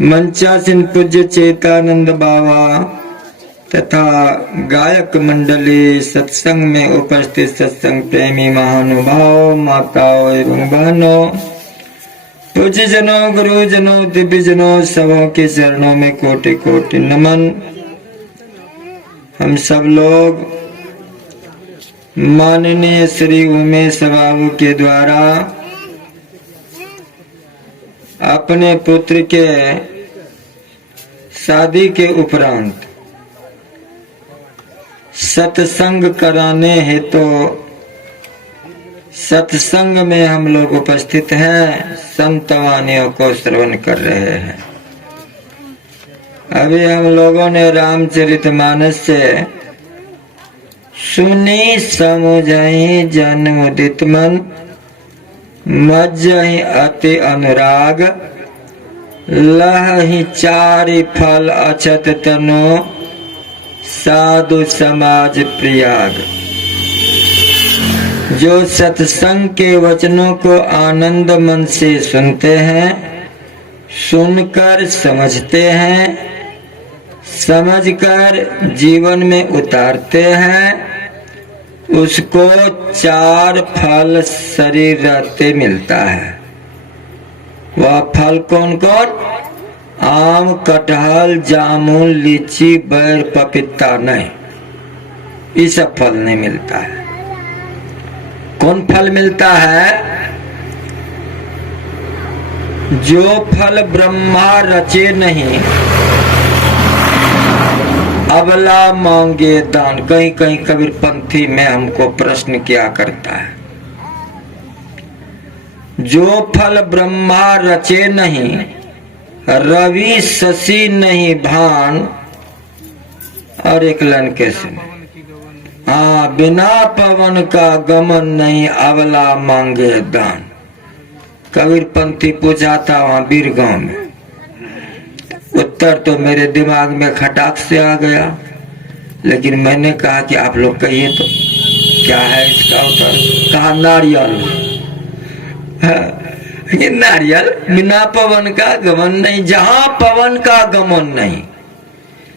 मंचासीन पूज्य चेतानंद बाबा तथा गायक मंडली, सत्संग में उपस्थित सत्संग प्रेमी महानुभाव, माताओं एवं बहनों, पूज्य जनों, गुरुजनों, दिव्य जनों, सबों के चरणों में कोटि कोटि नमन। हम सब लोग माननीय श्री उमेश बाबू के द्वारा अपने पुत्र के शादी के उपरांत सत्संग कराने हेतु तो सत्संग में हम लोग उपस्थित हैं, संत वाणियों को श्रवण कर रहे हैं। अभी हम लोगों ने रामचरितमानस से सुनी समुझहि जन उदित मन, मज्जहि अति अनुराग, लहि चारि फल अछत तनो, साधु समाज प्रियाग। जो सत्संग के वचनों को आनंद मन से सुनते हैं, सुनकर समझते हैं, समझकर जीवन में उतारते हैं, उसको चार फल शरीर रहते मिलता है। वह फल कौन कौन? आम, कटहल, जामुन, लीची, बैर, पपीता नहीं, ये सब फल नहीं मिलता है। कौन फल मिलता है? जो फल ब्रह्मा रचे नहीं, अबला मांगे दान। कहीं कहीं कबीर पंथी में हमको प्रश्न किया करता है, जो फल ब्रह्मा रचे नहीं, रवि शशि नहीं भान, और एक लन कैसे? हाँ, बिना पवन का गमन नहीं, अबला मांगे दान। कबीर पंथी पूछा था वहां बीरगांव में, उत्तर तो मेरे दिमाग में खटाक से आ गया, लेकिन मैंने कहा कि आप लोग कहिए तो क्या है इसका उत्तर। कहा नारियल। ये नारियल बिना पवन का गमन नहीं। जहां पवन का गमन नहीं,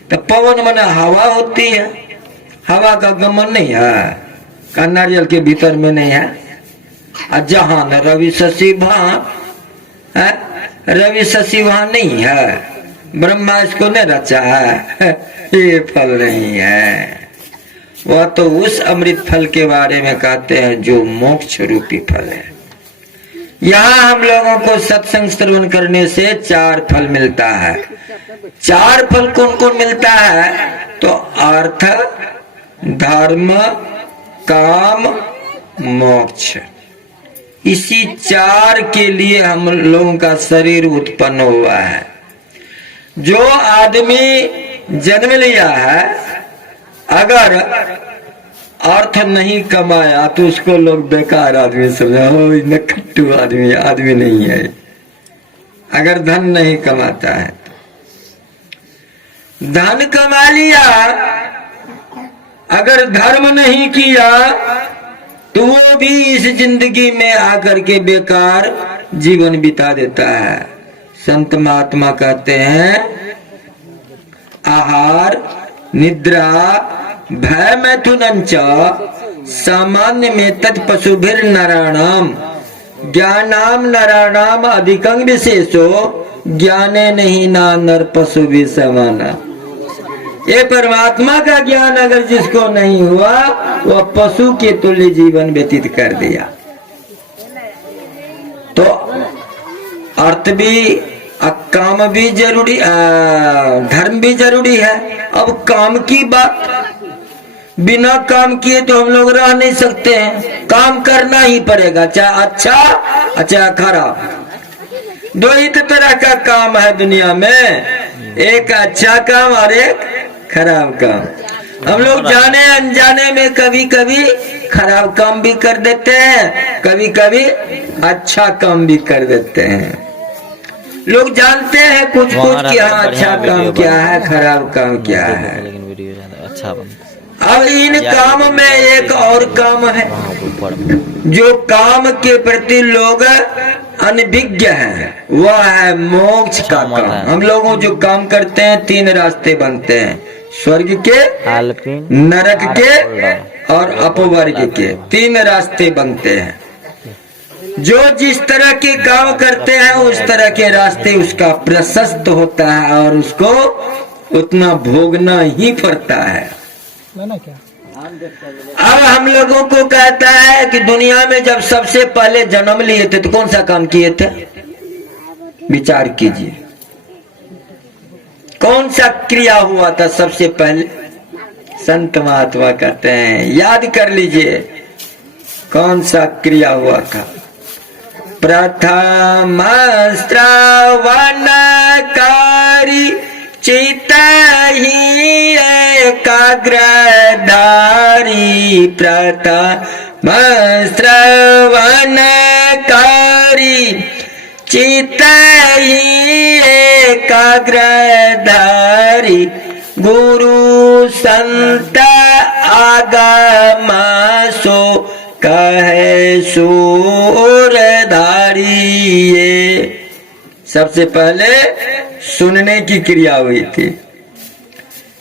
तो पवन माने हवा होती है, हवा का गमन नहीं है, का नारियल के भीतर में नहीं है। और जहां न रवि शशि भान, रवि शशि वहां नहीं है, ब्रह्मा इसको नहीं रचा है, ये फल नहीं है। वह तो उस अमृत फल के बारे में कहते हैं जो मोक्ष रूपी फल है। यहाँ हम लोगों को सत्संग श्रवण करने से चार फल मिलता है। चार फल कौन कौन मिलता है? तो अर्थ, धर्म, काम, मोक्ष। इसी चार के लिए हम लोगों का शरीर उत्पन्न हुआ है। जो आदमी जन्म लिया है, अगर अर्थ नहीं कमाया तो उसको लोग बेकार आदमी समझा, हो नखट्टू आदमी, आदमी नहीं है। अगर धन नहीं कमाता है, धन कमा लिया, अगर धर्म नहीं किया तो वो भी इस जिंदगी में आकर के बेकार जीवन बिता देता है। संत महात्मा कहते हैं, आहार, निद्रा, भय मैथुनंच सामान्य में तत्पशुभिर नराणाम, ज्ञानाम नराणाम अधिकं विशेषो, ज्ञाने नहीं ना नर पशु भी समाना। ये परमात्मा का ज्ञान अगर जिसको नहीं हुआ, वह पशु के तुल्य जीवन व्यतीत कर दिया। तो अर्थ भी, काम भी जरूरी, धर्म भी जरूरी है। अब काम की बात, बिना काम किए तो हम लोग रह नहीं सकते हैं, काम करना ही पड़ेगा, चाहे अच्छा चाहे खराब। दो ही तरह का काम है दुनिया में, एक अच्छा काम और एक खराब काम। हम लोग जाने अनजाने में कभी कभी खराब काम भी कर देते हैं, कभी कभी अच्छा काम भी कर देते हैं। लोग जानते हैं कुछ कुछ कि हाँ अच्छा काम क्या है, खराब काम क्या है। लेकिन वीडियो अच्छा बनता। अब इन काम में एक और काम है, जो काम के प्रति लोग अनभिज्ञ है, वह है मोक्ष का काम। हम लोगों जो काम करते हैं 3 रास्ते बनते हैं, स्वर्ग के, नरक के और अपवर्ग के, 3 रास्ते बनते हैं। जो जिस तरह के काम करते हैं उस तरह के रास्ते उसका प्रशस्त होता है और उसको उतना भोगना ही पड़ता है। अब हम लोगों को कहता है कि दुनिया में जब सबसे पहले जन्म लिए थे तो कौन सा काम किए थे? विचार कीजिए, कौन सा क्रिया हुआ था सबसे पहले? संत महात्मा कहते हैं, याद कर लीजिए कौन सा क्रिया हुआ था। प्रथम श्रवणकारी चित्त ही एकाग्रधारी, प्रथम श्रवणकारी चित्त ही एकाग्रधारी, गुरु संत आगम सो कहे सूरधारी। ये सबसे पहले सुनने की क्रिया हुई थी।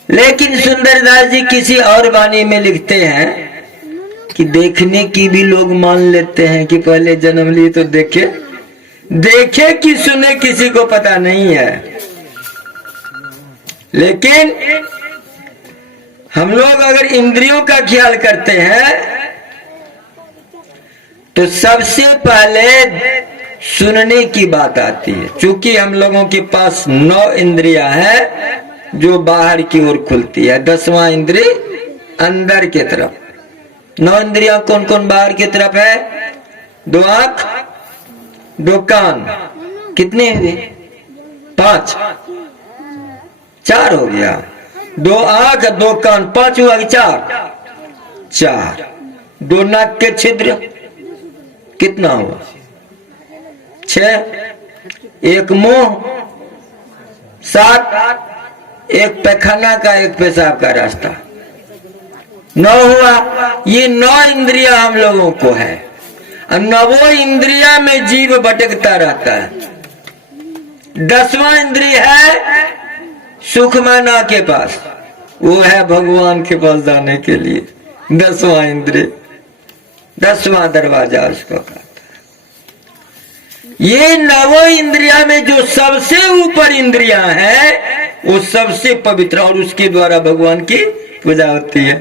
लेकिन सुंदरदास जी किसी और वाणी में लिखते हैं कि देखने की भी लोग मान लेते हैं कि पहले जन्म लिए तो देखे कि सुने किसी को पता नहीं है। लेकिन हम लोग अगर इंद्रियों का ख्याल करते हैं तो सबसे पहले सुनने की बात आती है। चूंकि हम लोगों के पास 9 इंद्रियां हैं जो बाहर की ओर खुलती है, 10वां इंद्रिय अंदर की तरफ। 9 इंद्रियां कौन कौन बाहर की तरफ है? 2 आंख, 2 कान, कितने हुए? 5, 4 हो गया। 2 आंख, 2 कान, 5 हुआ कि 4। 2 नाक के छिद्र, कितना हुआ? 6। 1 मुंह, 7। 1 पैखाना का, 1 पेशाब का रास्ता, 9 हुआ। ये 9 इंद्रिया हम लोगों को है। 9 इंद्रिया में जीव भटकता रहता है। 10वां इंद्रिय है सुखमाना के पास, वो है भगवान के पास जाने के लिए। 10वां इंद्रिय, 10वां दरवाजा उसको कहता है। ये 9 इंद्रिया में जो सबसे ऊपर इंद्रियां हैं वो सबसे पवित्र, और उसके द्वारा भगवान की पूजा होती है,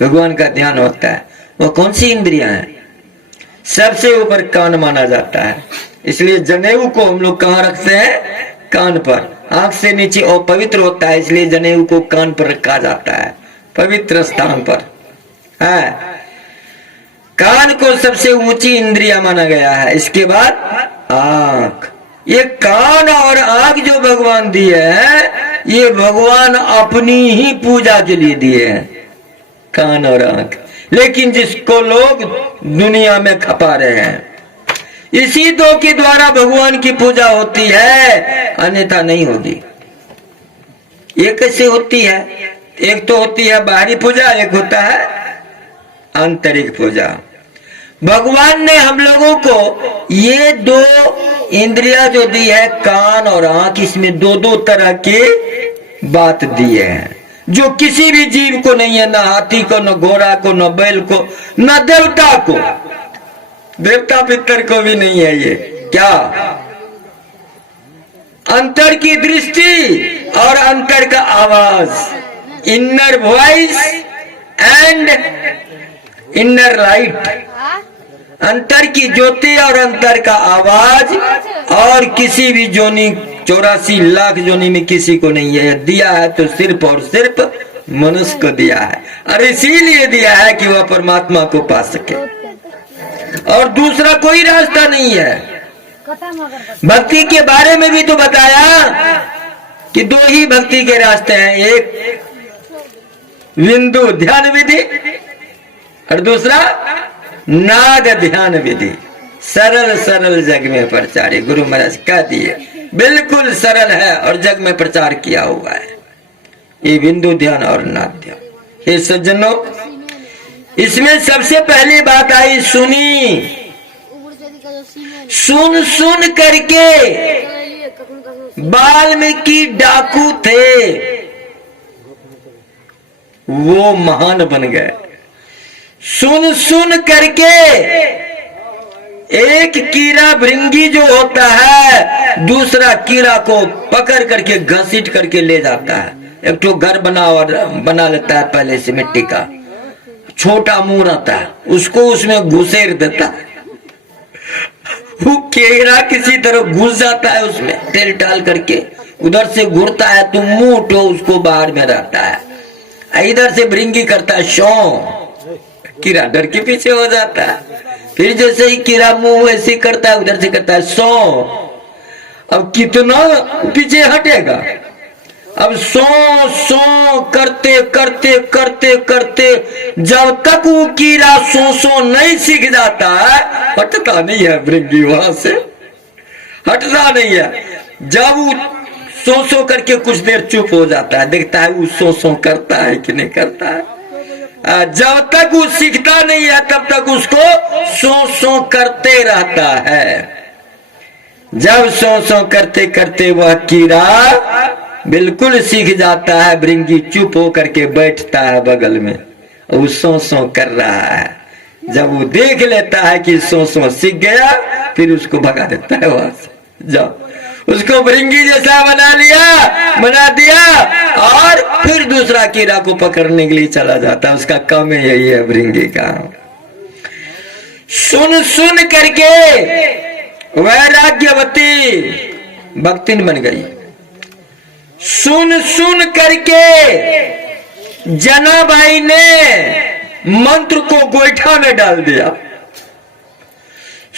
भगवान का ध्यान होता है। वो कौन सी इंद्रियां हैं? सबसे ऊपर कान माना जाता है। इसलिए जनेऊ को हम लोग कहाँ रखते हैं? कान पर। आंख से नीचे अपवित्र होता है, इसलिए जनेऊ को कान पर रखा जाता है, पवित्र स्थान पर है। कान को सबसे ऊंची इंद्रिया माना गया है। इसके बाद आंख। ये कान और आंख जो भगवान दिए हैं, ये भगवान अपनी ही पूजा के लिए दिए हैं, कान और आंख। लेकिन जिसको लोग दुनिया में खपा रहे हैं, इसी 2 के द्वारा भगवान की पूजा होती है, अन्यथा नहीं होगी। ये कैसे होती है? एक तो होती है बाहरी पूजा, एक होता है आंतरिक पूजा। भगवान ने हम लोगों को ये 2 इंद्रिया जो दी है, कान और आंख, इसमें 2 तरह की बात दिए हैं जो किसी भी जीव को नहीं है। न हाथी को, न घोड़ा को, न बैल को, न देवता को, देवता पितर को भी नहीं है। ये क्या? अंतर की दृष्टि और अंतर का आवाज, inner voice and inner light. अंतर की ज्योति और अंतर का आवाज, और किसी भी जोनी 84 लाख जोनी में किसी को नहीं है। दिया है तो सिर्फ और सिर्फ मनुष्य को दिया है, और इसीलिए दिया है कि वह परमात्मा को पा सके, और दूसरा कोई रास्ता नहीं है। भक्ति के बारे में भी तो बताया कि 2 ही भक्ति के रास्ते हैं, एक बिंदु ध्यान विधि और दूसरा नाद ध्यान विधि। सरल सरल जग में प्रचार, गुरु महाराज कह दिए, बिल्कुल सरल है और जग में प्रचार किया हुआ है ये बिंदु ध्यान और नाद ध्यान। हे सज्जनों, इसमें सबसे पहली बात आई सुनी। सुन सुन करके वाल्मीकि डाकू थे, वो महान बन गए। सुन सुन करके एक कीड़ा भृंगी जो होता है दूसरा कीड़ा को पकड़ करके घसीट करके ले जाता है। एक तो घर बना लेता है पहले से मिट्टी का, छोटा मुंह रहता है, उसको उसमें घुसेर देता है। वो कीड़ा किसी तरह घुस जाता है उसमें तेल डाल करके, उधर से घुरता है तो मुंह तो उसको बाहर में रहता है। इधर से भृंगी करता है शौ, कीड़ा डर के पीछे हो जाता है। फिर जैसे ही कीड़ा मुंह ऐसे करता है उधर से करता है सौ। अब कितना पीछे हटेगा? अब सौ सौ करते करते करते करते जब तक वो कीड़ा सौ नहीं सीख जाता है, हटता नहीं है भृंगी, वहां से हटता नहीं है। जब वो सौ करके कुछ देर चुप हो जाता है, देखता है वो सौ करता है कि नहीं करता है। जब तक वो सीखता नहीं है तब तक उसको सौ करते रहता है। जब सौ करते करते वह कीड़ा बिल्कुल सीख जाता है, भृंगी चुप होकर के बैठता है बगल में, वो सौ कर रहा है। जब वो देख लेता है कि सौ सीख गया, फिर उसको भगा देता है वहां से। जाओ, उसको भृंगी जैसा बना दिया और फिर दूसरा कीड़ा को पकड़ने के लिए चला जाता है। उसका काम यही है भृंगी का। सुन सुन करके वैराग्यवती भक्तिन बन गई। सुन सुन करके जनाबाई ने मंत्र को गोईठा में डाल दिया।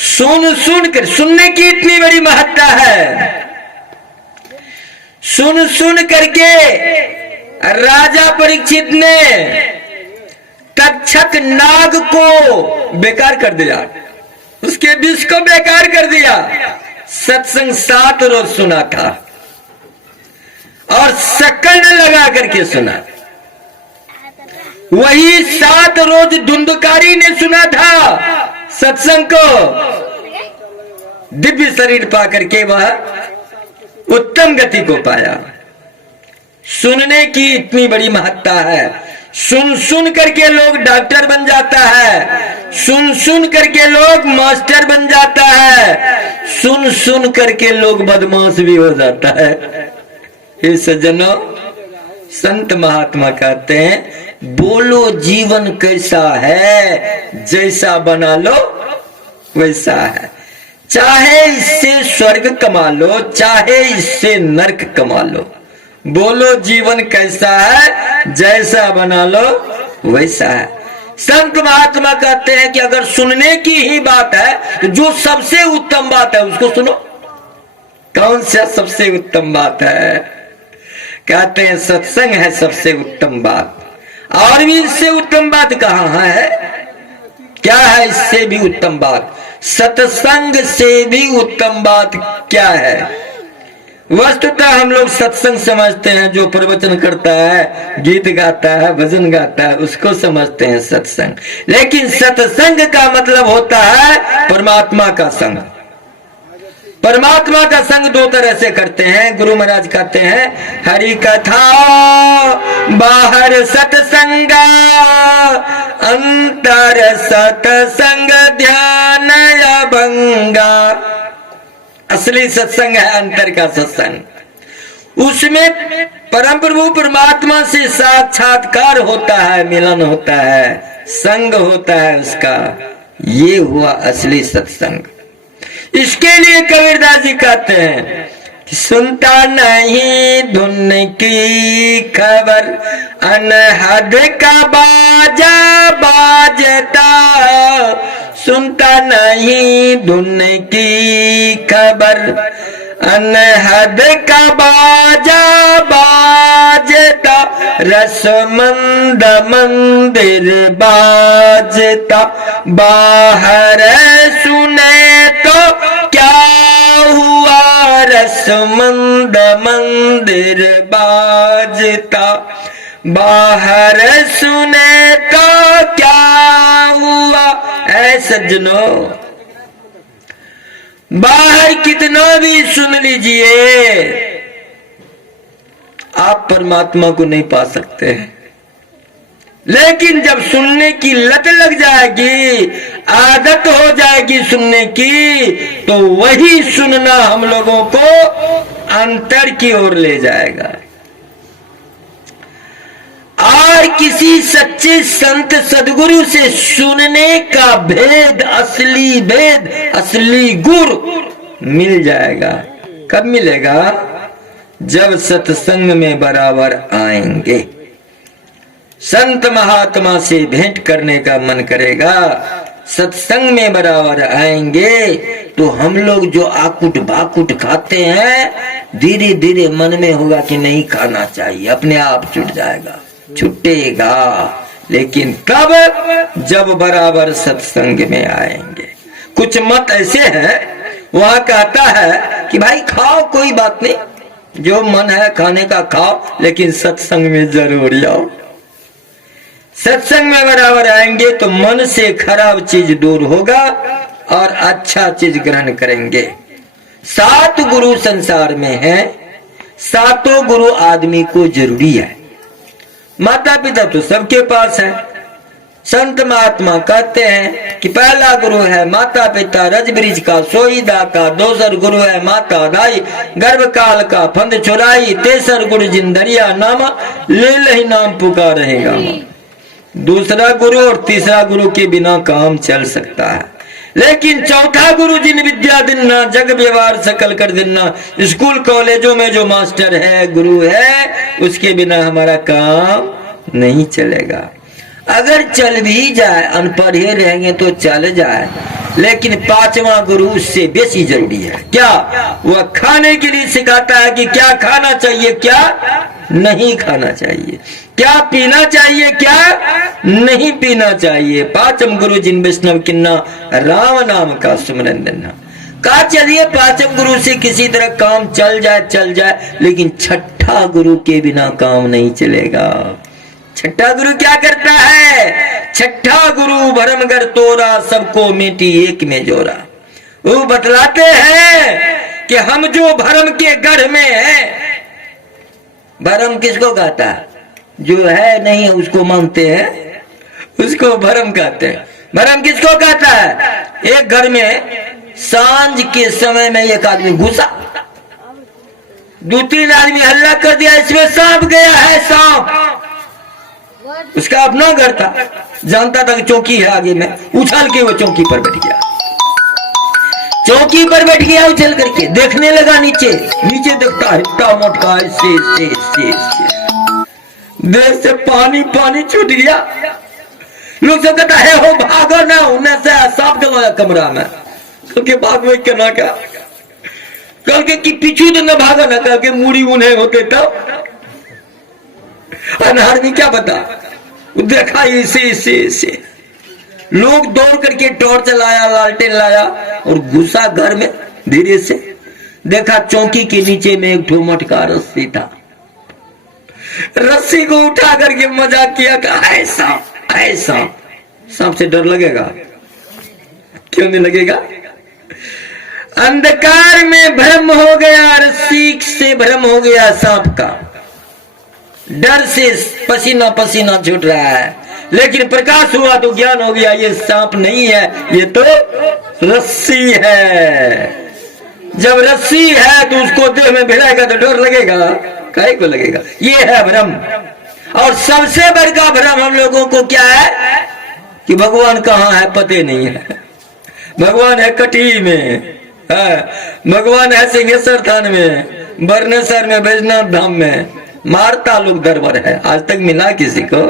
सुन सुन कर, सुनने की इतनी बड़ी महत्ता है। सुन सुन करके राजा परीक्षित ने तक्षक नाग को बेकार कर दिया, उसके विष को बेकार कर दिया। सत्संग 7 रोज सुना था और सेकंड लगा करके सुना। वही 7 रोज धुंधकारी ने सुना था सत्संग को, दिव्य शरीर पा करके वह उत्तम गति को पाया। सुनने की इतनी बड़ी महत्ता है। सुन सुन करके लोग डॉक्टर बन जाता है, सुन सुन करके लोग मास्टर बन जाता है, सुन सुन करके लोग बदमाश भी हो जाता है। हे सज्जनों, संत महात्मा कहते हैं बोलो जीवन कैसा है, जैसा बना लो वैसा है। चाहे इससे स्वर्ग कमा लो, चाहे इससे नरक कमा लो। बोलो जीवन कैसा है, जैसा बना लो वैसा है। संत महात्मा कहते हैं कि अगर सुनने की ही बात है तो जो सबसे उत्तम बात है उसको सुनो। कौन सा सबसे उत्तम बात है? कहते हैं सत्संग है सबसे उत्तम बात। और भी इससे उत्तम बात कहाँ है? क्या है इससे भी उत्तम बात? सत्संग से भी उत्तम बात क्या है? वस्तुतः हम लोग सत्संग समझते हैं, जो प्रवचन करता है, गीत गाता है, भजन गाता है, उसको समझते हैं सत्संग। लेकिन सत्संग का मतलब होता है परमात्मा का संग। परमात्मा का संग 2 तरह से करते हैं। गुरु महाराज कहते हैं हरि कथा बाहर सत्संग, अंतर सत्संग ध्यान अभंगा। असली सत्संग है अंतर का सत्संग। उसमें परम प्रभु परमात्मा से साक्षात्कार होता है, मिलन होता है, संग होता है उसका। ये हुआ असली सत्संग। इसके लिए कबीरदास जी कहते हैं कि सुनता नहीं धुन की खबर, अनहद का बाजा बाजता। सुनता नहीं धुन की खबर, अनहद का बाजा बाजता। रस मंद मंदिर बाजता, बाहर सुने तो क्या हुआ। रस मंद मंदिर बाजता, बाहर सुने तो क्या हुआ। ऐ सज्जनों, बाहर कितना भी सुन लीजिए, आप परमात्मा को नहीं पा सकते हैं। लेकिन जब सुनने की लत लग जाएगी, आदत हो जाएगी सुनने की, तो वही सुनना हम लोगों को अंतर की ओर ले जाएगा। और किसी सच्चे संत सदगुरु से सुनने का भेद, असली गुर मिल जाएगा। कब मिलेगा? जब सत्संग में बराबर आएंगे। संत महात्मा से भेंट करने का मन करेगा, सत्संग में बराबर आएंगे, तो हम लोग जो आकुट बाकुट खाते हैं, धीरे धीरे मन में होगा कि नहीं खाना चाहिए, अपने आप छूट जाएगा, छूटेगा। लेकिन कब? जब बराबर सत्संग में आएंगे। कुछ मत ऐसे हैं, वहां कहता है कि भाई खाओ, कोई बात नहीं, जो मन है खाने का खाओ, लेकिन सत्संग में जरूर आओ। सत्संग में बराबर आएंगे तो मन से खराब चीज दूर होगा और अच्छा चीज ग्रहण करेंगे। 7 गुरु संसार में है, 7 गुरु आदमी को जरूरी है। माता पिता तो सबके पास है। संत महात्मा कहते हैं कि पहला गुरु है माता पिता रजबरीज का सोईदा का, दूसर गुरु है माता दाई गर्भ काल का फंद चुराई, तेसर गुरु जिंदरिया नामा ले लही नाम पुकार रहेगा। दूसरा गुरु और तीसरा गुरु के बिना काम चल सकता है, लेकिन चौथा गुरु जिन विद्या दिन्ना जग व्यवहार सकल कर दिन्ना, स्कूल कॉलेजों में जो मास्टर है, गुरु है, उसके बिना हमारा काम नहीं चलेगा। अगर चल भी जाए, अनपढ़ ही रहेंगे तो चल जाए, लेकिन 5वां गुरु उससे बेसी जरूरी है। क्या? वह खाने के लिए सिखाता है कि क्या खाना चाहिए, क्या नहीं खाना चाहिए, क्या पीना चाहिए, क्या नहीं पीना चाहिए। 5म गुरु जिन वैष्णव किन्ना राम नाम का सुमरन देना। कहा चलिए 5म गुरु से किसी तरह काम चल जाए, लेकिन 6ठा गुरु के बिना काम नहीं चलेगा। 6ठा गुरु क्या करता है? 6ठा गुरु भरमगर तोरा, सबको मिट्टी एक में जोड़ा। वो बतलाते हैं कि हम जो भरम के गढ़ में है, भरम किसको कहता है? जो है नहीं उसको मानते हैं, उसको भरम कहते हैं। भरम किसको कहता है? एक घर में सांझ के समय में एक आदमी घुसा, 2-3 आदमी हल्ला कर दिया, इसमें सांप गया है, सांप। उसका अपना घर था, जानता था कि चौकी है आगे में, उछल के वो चौकी पर बैठ गया। चौकी पर बैठ गया उछल करके, देखने लगा नीचे देखता हिट्टा मोटका से देश से पानी छूट गया। लोग सब कहता है हो भागो ना, उन्हें से सांप गया कमरा में। कल के बाद वही कहना क्या, कल के कि पीछू तो न भागो ना, कल के मुड़ी उन्हें होते तो अनहार में क्या पता, देखा इसे लोग दौड़ करके टॉर्च लाया, लालटेन लाया और घुसा घर में। धीरे से देखा चौकी के नीचे में एक ठो मटका रस्सी था। रस्सी को उठा करके मजाक किया कि ऐसा सांप से डर लगेगा? क्यों नहीं लगेगा? अंधकार में भ्रम हो गया, रस्सी से भ्रम हो गया सांप का, डर से पसीना छूट रहा है। लेकिन प्रकाश हुआ तो ज्ञान हो गया, ये सांप नहीं है, ये तो रस्सी है। जब रस्सी है तो उसको देह में भिड़ाएगा तो डर लगेगा, काहे को लगेगा? ये है भ्रम। और सबसे बड़का भ्रम हम लोगों को क्या है कि भगवान कहाँ है पते नहीं है। भगवान है कटी में, भगवान है सिंहेश्वर थान में, बरनेश्वर में, बैजनाथ धाम में, मारता लोग दरबार है। आज तक मिला किसी को?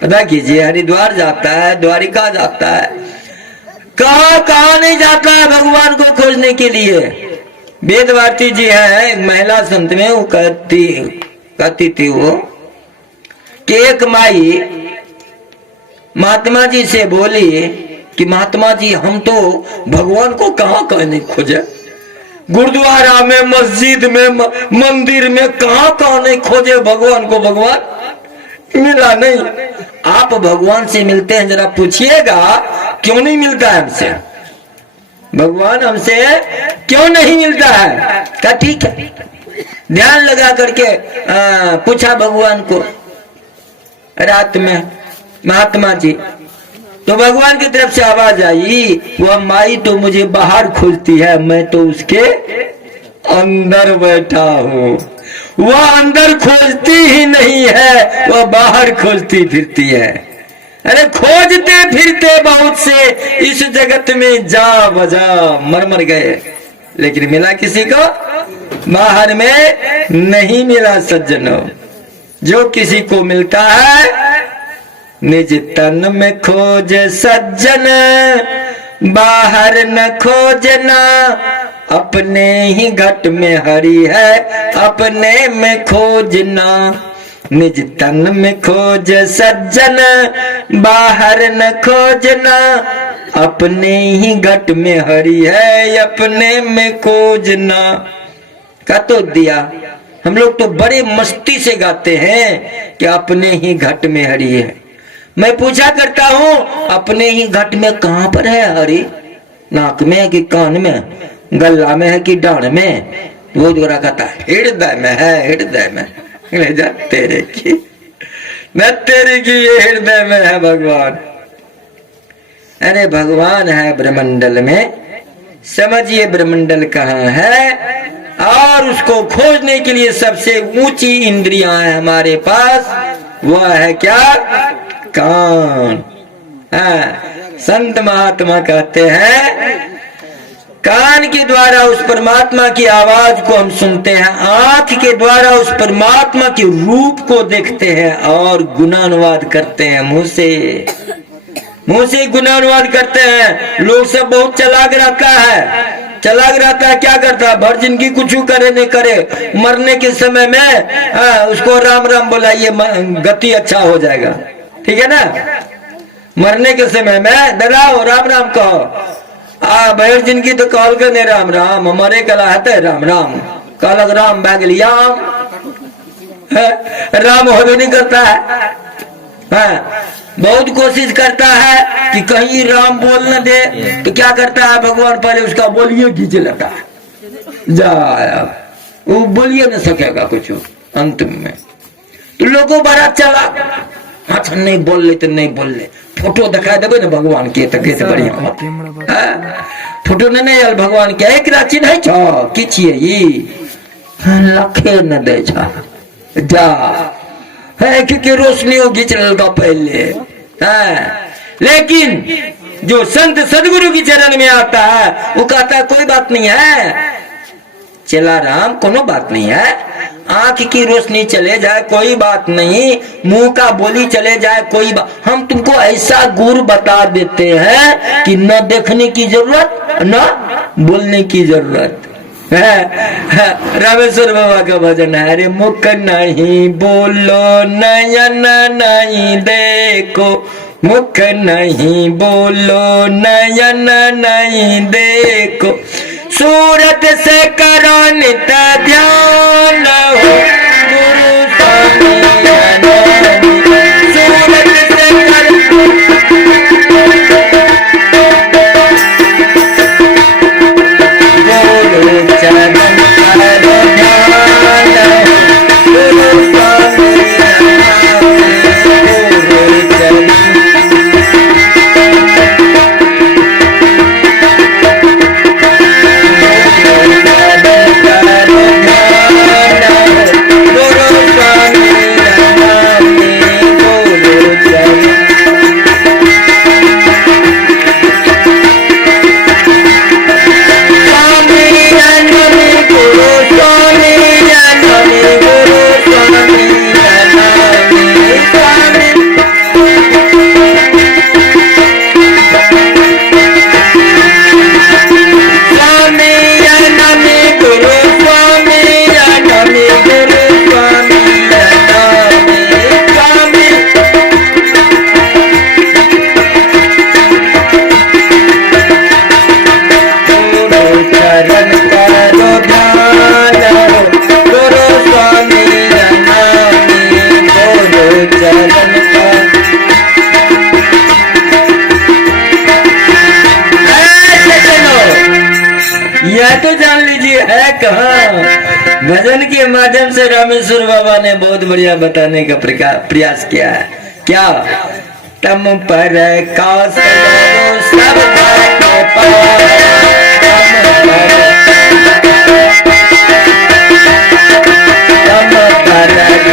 पता कीजिए, हरिद्वार जाता है, द्वारिका जाता है, कहाँ नहीं जाता है भगवान को खोजने के लिए। वेद भारती जी है, एक महिला संत में, वो कहती थी वो कि एक माई महात्मा जी से बोली कि महात्मा जी हम तो भगवान को कहाँ नहीं खोजे, गुरुद्वारा में, मस्जिद में, मंदिर में, कहाँ नहीं खोजे भगवान को, भगवान मिला नहीं। आप भगवान से मिलते हैं, जरा पूछिएगा क्यों नहीं मिलता है हमसे? भगवान हमसे क्यों नहीं मिलता है? कहा ठीक है। ध्यान लगा करके पूछा भगवान को रात में, महात्मा जी। तो भगवान की तरफ से आवाज आई, वह माई तो मुझे बाहर खोजती है, मैं तो उसके अंदर बैठा हूँ। वह अंदर खोजती ही नहीं है, वह बाहर खोजती फिरती है। अरे खोजते फिरते बहुत से इस जगत में जा बजा मर मर गए, लेकिन मिला किसी को? बाहर में नहीं मिला सज्जनों। जो किसी को मिलता है निज तन में खोज सज्जन, बाहर न खोजना। अपने ही घट में हरि है, अपने में खोजना। निज तन में खोज सज्जन, बाहर न खोजना। अपने ही घट में हरि है, अपने में खोजना। का तो दिया। हम लोग तो बड़े मस्ती से गाते हैं कि अपने ही घट में हरि है। मैं पूछा करता हूँ, अपने ही घट में कहाँ पर है हरि? नाक में है कि कान में, गला में है कि डांड में? वो दोरा कहता हृदय में है, हृदय में। ले जा तेरे की, न तेरे की, ये हृदय में है भगवान। अरे भगवान है ब्रह्मंडल में, समझिए ब्रह्मंडल कहाँ है। और उसको खोजने के लिए सबसे ऊंची इंद्रियां है हमारे पास, वह है क्या? कान। संत महात्मा कहते हैं कान के द्वारा उस परमात्मा की आवाज को हम सुनते हैं, आंख के द्वारा उस परमात्मा के रूप को देखते हैं और गुणानुवाद करते हैं मुंह से गुणानुवाद करते हैं। लोग सब बहुत चालाक रहता है, चालाक रहता है। क्या करता है? भर जिंदगी कुछ करे नहीं करे, मरने के समय में उसको राम राम बुलाइए, गति अच्छा हो जाएगा। ठीक है ना? मरने के समय में डराओ, राम राम कहो। भर जिंदगी तो कॉल करने राम राम, मरे कला है राम राम, कल राम बैग लिया राम हो भी नहीं करता है। बहुत कोशिश करता है कि कहीं राम बोल न दे, तो क्या करता है भगवान? पहले उसका बोलिए खींच लेता है, जा वो बोलिए न सकेगा कुछ अंत में। तो लोगों बड़ा चला, अच्छा नहीं बोल ले तो नहीं बोल ले, फोटो दिखा देवे ना भगवान के तो कैसे बढ़िया फोटो नहीं आयल भगवान के। एक राची नहीं छो कि लखे न दे छा जा है, क्योंकि रोशनी घिंच लगा पहले है। लेकिन जो संत सदगुरु की चरण में आता है वो कहता है कोई बात नहीं है चला राम, कोनो बात नहीं है। आंख की रोशनी चले जाए कोई बात नहीं, मुंह का बोली चले जाए कोई बात। हम तुमको ऐसा गुर बता देते हैं कि न देखने की जरूरत न बोलने की जरूरत है। रामेश्वर बाबा का भजन है, अरे मुख नहीं बोलो नयन नहीं देखो, मुख नहीं बोलो नयन नहीं देखो, सूरत से करो नित ध्यान हो गुरु सूरत से करो बोलो चरण करो ध्यान गुरु भजन के माध्यम से रामेश्वर बाबा ने बहुत बढ़िया बताने का प्रयास किया है। क्या? तम पर कास करो सब के पार, तम पर कास करो सब के पार,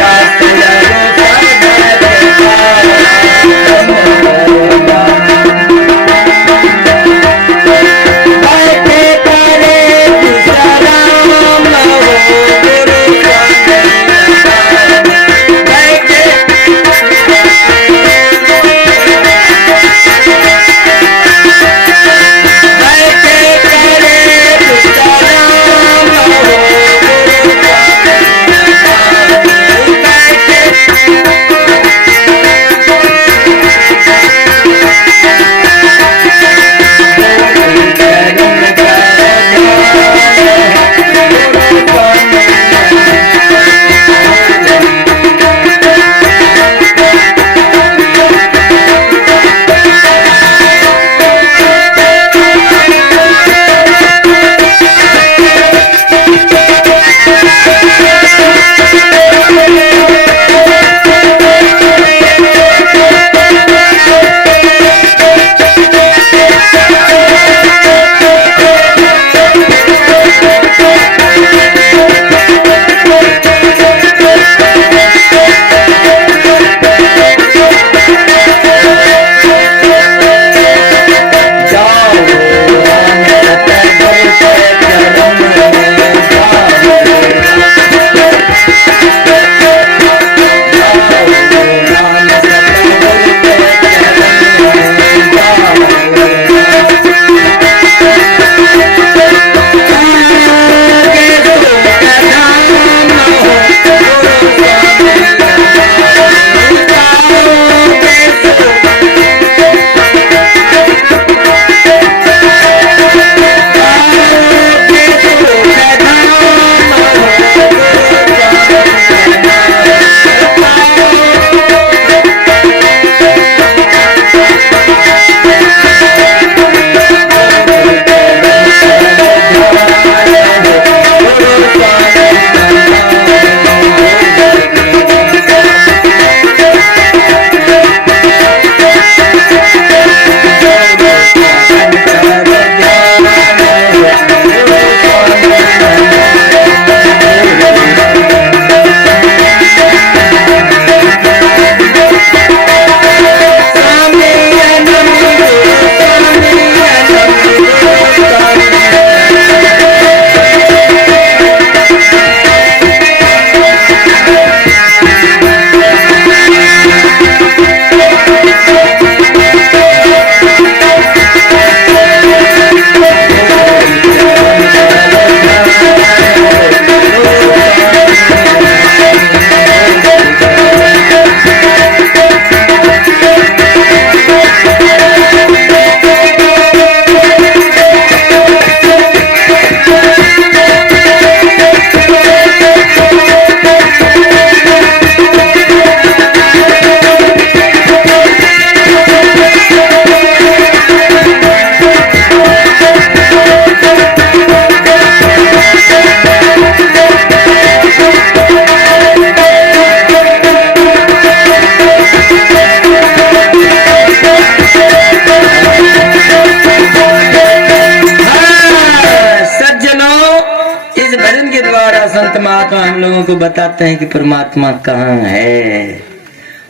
हम लोगों को बताते हैं कि परमात्मा कहाँ है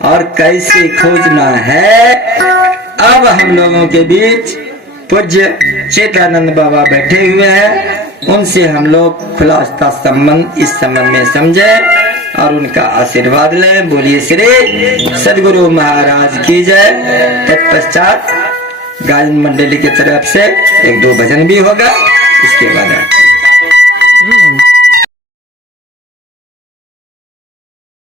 और कैसे खोजना है। अब हम लोगों के बीच पूज्य चेतानंद बाबा बैठे हुए हैं, उनसे हम लोग खुलासा संबंध इस संबंध में समझे और उनका आशीर्वाद लें। बोलिए श्री सदगुरु महाराज की जय। तत्पश्चात गायन मंडली की तरफ से एक दो भजन भी होगा, इसके बाद